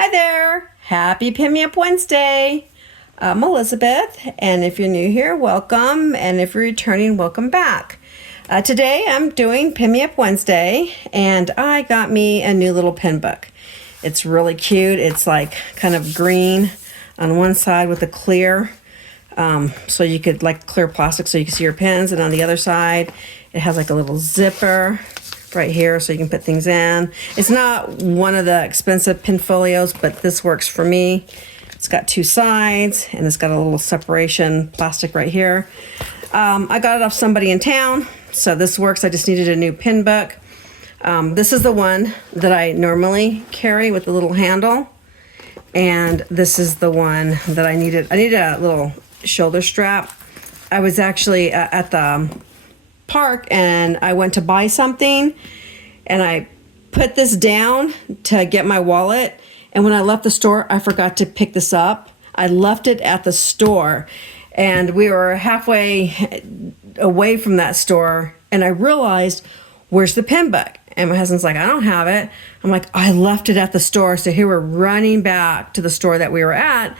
Hi there. Happy Pin Me Up Wednesday. I'm Elizabeth, and if you're new here, welcome, and if you're returning, welcome back. Today I'm doing Pin Me Up Wednesday, and I got me a new little pin book. It's really cute. It's like kind of green on one side with a clear, so you could like clear plastic so you can see your pins, and on the other side it has like a little zipper right here so you can put things in. It's not one of the expensive pin folios, but this works for me. It's got two sides and it's got a little separation plastic right here. I got it off somebody in town, so this works. I just needed a new pin book. This is the one that I normally carry with the little handle, and this is the one that I needed. I needed a little shoulder strap. I was actually at the park and I went to buy something and I put this down to get my wallet, and when I left the store I forgot to pick this up. I left it at the store and we were halfway away from that store and I realized, where's the pin book? And my husband's like, I don't have it. I'm like, I left it at the store. So here we're running back to the store that we were at.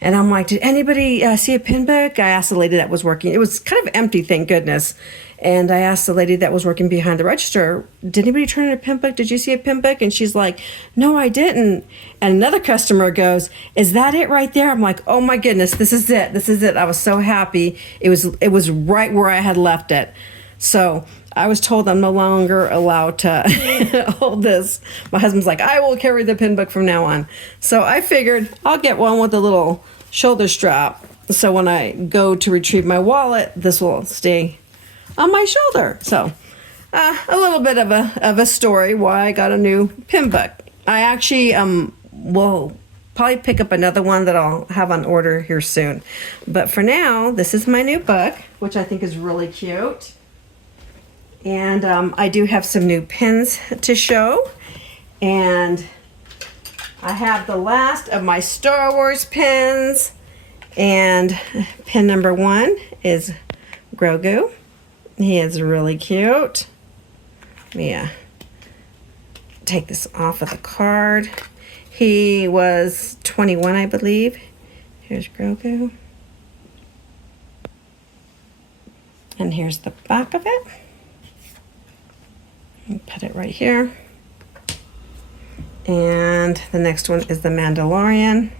And I'm like, did anybody see a pin book? I asked the lady that was working. It was kind of empty, thank goodness. And I asked the lady that was working behind the register, did anybody turn in a pin book? Did you see a pin book? And she's like, no, I didn't. And another customer goes, is that it right there? I'm like, oh my goodness, this is it. This is it. I was so happy. It was right where I had left it. So I was told I'm no longer allowed to hold this. My husband's like, I will carry the pin book from now on. So I figured I'll get one with a little shoulder strap. So when I go to retrieve my wallet, this will stay on my shoulder. So a little bit of a story why I got a new pin book. I actually will probably pick up another one that I'll have on order here soon. But for now, this is my new book, which I think is really cute. And I do have some new pins to show. And I have the last of my Star Wars pins. And pin number 1 is Grogu. He is really cute. Let me take this off of the card. He was 21, I believe. Here's Grogu. And here's the back of it. Put it right here. And the next one is the Mandalorian.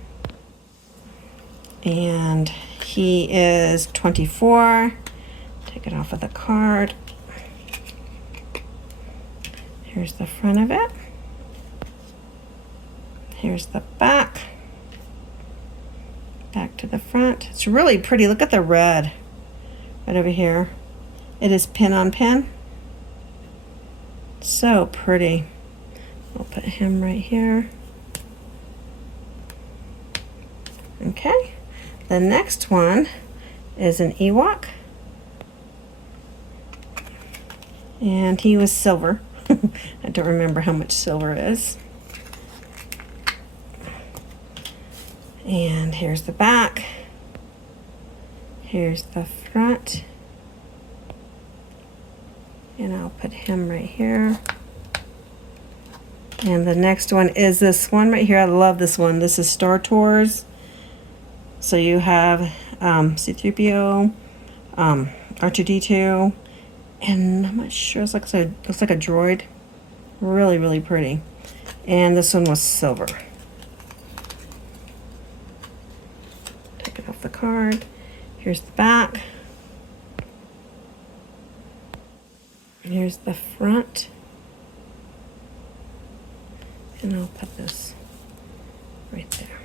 And he is 24. Take it off of the card. Here's the front of it. Here's the back. Back to the front. It's really pretty. Look at the red right over here. It is pin on pin. So pretty. I'll put him right here. Okay. The next one is an Ewok. And he was silver. I don't remember how much silver is. And here's the back. Here's the front. And I'll put him right here. And the next one is this one right here. I love this one. This is Star Tours. So you have C-3PO, R2-D2, and I'm not sure, it looks like a droid. Really, really pretty. And this one was silver. Take it off the card. Here's the back. Here's the front. And I'll put this right there.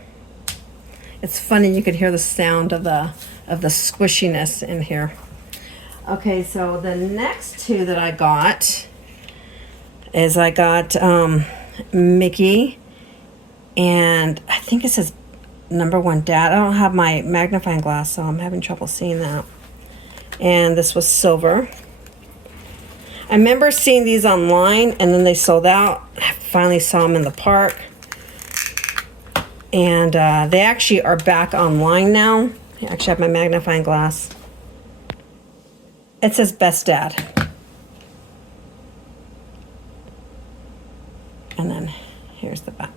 It's funny, you can hear the sound of the squishiness in here. Okay, so the next two that I got is I got Mickey, and I think it says number 1 dad. I don't have my magnifying glass, so I'm having trouble seeing that. And this was silver. I remember seeing these online and then they sold out. I finally saw them in the park. And they actually are back online now. I actually have my magnifying glass. It says Best Dad. And then here's the back.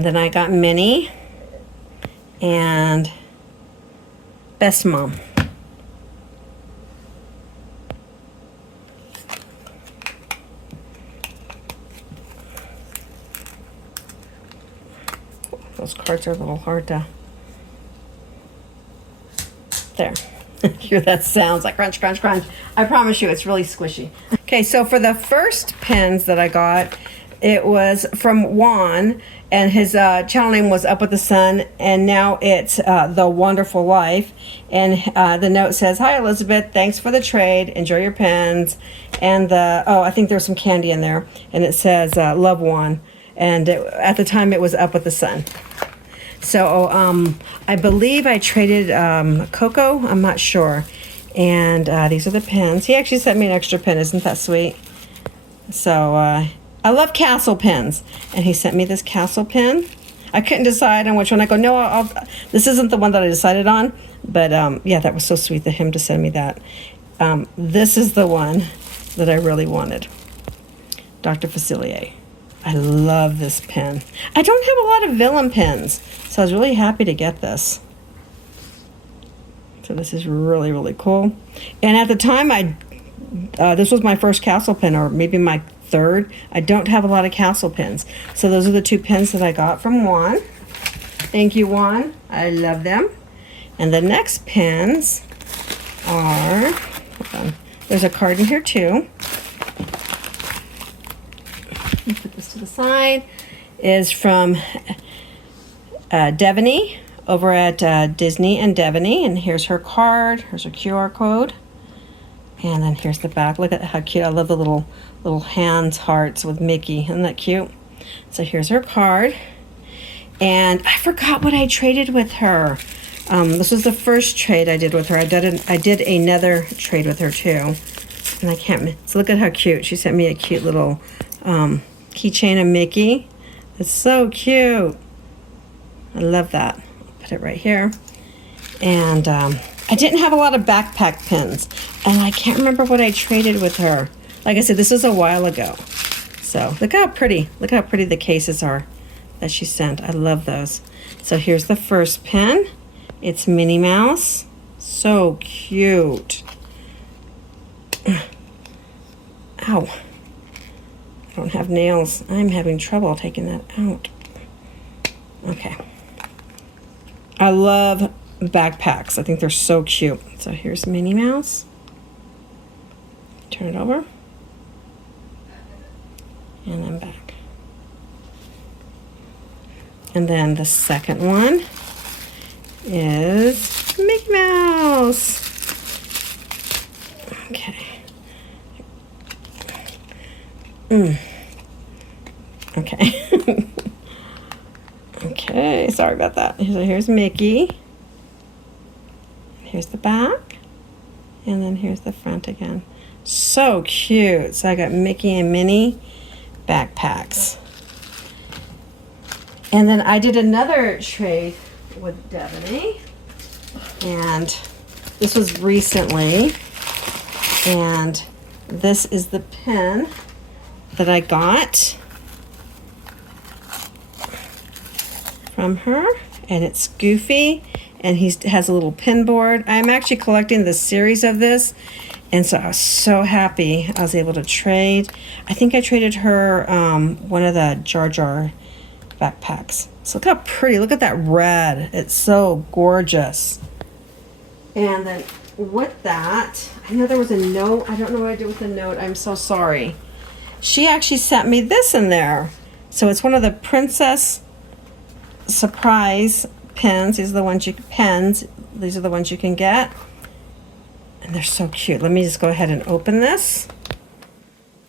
And then I got Minnie and Best Mom. Those cards are a little hard to... There. Hear that sounds like crunch, crunch, crunch. I promise you it's really squishy. Okay, so for the first pins that I got, it was from Juan, and his channel name was Up with the Sun, and now it's The Wonderful Life. And the note says, "Hi Elizabeth, thanks for the trade. Enjoy your pens." And I think there's some candy in there. And it says, "Love Juan." And at the time it was Up with the Sun. So I believe I traded Coco. I'm not sure. And these are the pens. He actually sent me an extra pen. Isn't that sweet? So I love Castle pens. And he sent me this Castle pen. I couldn't decide on which one. I go, no, this isn't the one that I decided on. But yeah, that was so sweet of him to send me that. This is the one that I really wanted. Dr. Facilier. I love this pen. I don't have a lot of Villain pens, so I was really happy to get this. So this is really, really cool. And at the time, this was my first Castle pen, or maybe my third. I don't have a lot of Castle pens. So those are the two pens that I got from Juan. Thank you, Juan. I love them. And the next pens are, hold on, there's a card in here too. Put this to the side, is from Devaney over at Disney and Devaney, and here's her card. Here's her QR code, and then here's the back. Look at how cute. I love the little hands hearts with Mickey. Isn't that cute? So here's her card, and I forgot what I traded with her. This was the first trade I did with her. I did another trade with her too, and I can't. So look at how cute. She sent me a cute little keychain of Mickey. It's so cute. I love that. I'll put it right here. And I didn't have a lot of backpack pins, and I can't remember what I traded with her. Like I said, this was a while ago. So look how pretty the cases are that she sent. I love those. So here's the first pin. It's Minnie Mouse. So cute. Ow. I don't have nails. I'm having trouble taking that out. Okay. I love backpacks. I think they're so cute. So here's Minnie Mouse. Turn it over. And then back. And then the second one is Mickey Mouse. Okay. Okay. Okay, sorry about that. So here's Mickey. Here's the back. And then here's the front again. So cute. So I got Mickey and Minnie backpacks. And then I did another trade with Devaney. And this was recently. And this is the pen that I got from her, and it's Goofy, and he has a little pin board. I'm actually collecting the series of this, and so I was so happy I was able to trade. I think I traded her one of the Jar Jar backpacks. So look how pretty, look at that red. It's so gorgeous. And then with that, I know there was a note. I don't know what I did with the note. I'm so sorry. She actually sent me this in there. So it's one of the Princess Surprise pens. These are the ones These are the ones you can get. And they're so cute. Let me just go ahead and open this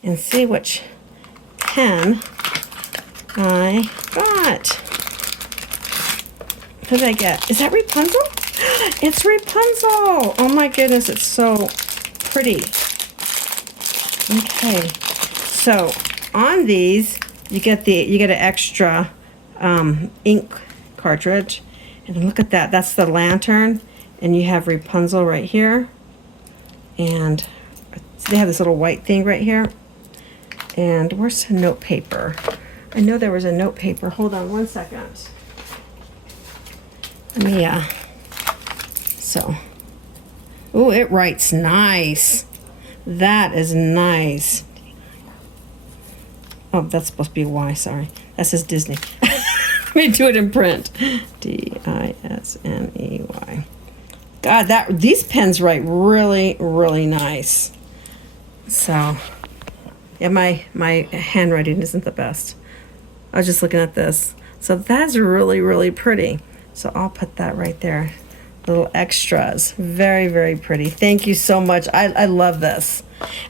and see which pen I got. What did I get? Is that Rapunzel? It's Rapunzel. Oh my goodness, it's so pretty. Okay. So on these, you get an extra ink cartridge, and look at that. That's the lantern, and you have Rapunzel right here, and they have this little white thing right here. And where's the note paper? I know there was a note paper. Hold on one second. Let me, so. Oh, it writes nice. That is nice. Oh, that's supposed to be Y, sorry. That says Disney. Let me do it in print. Disney. God, these pens write really, really nice. So, yeah, my handwriting isn't the best. I was just looking at this. So that's really, really pretty. So I'll put that right there. Little extras. Very, very pretty. Thank you so much. I love this.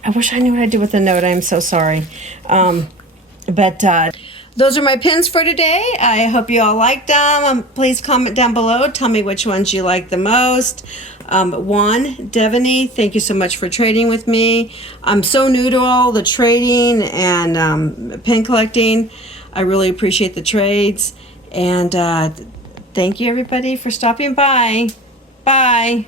I wish I knew what I'd do with the note. I'm so sorry. But those are my pins for today. I hope you all liked them. Please comment down below. Tell me which ones you like the most. Devaney, thank you so much for trading with me. I'm so new to all the trading and pin collecting. I really appreciate the trades. And thank you, everybody, for stopping by. Bye.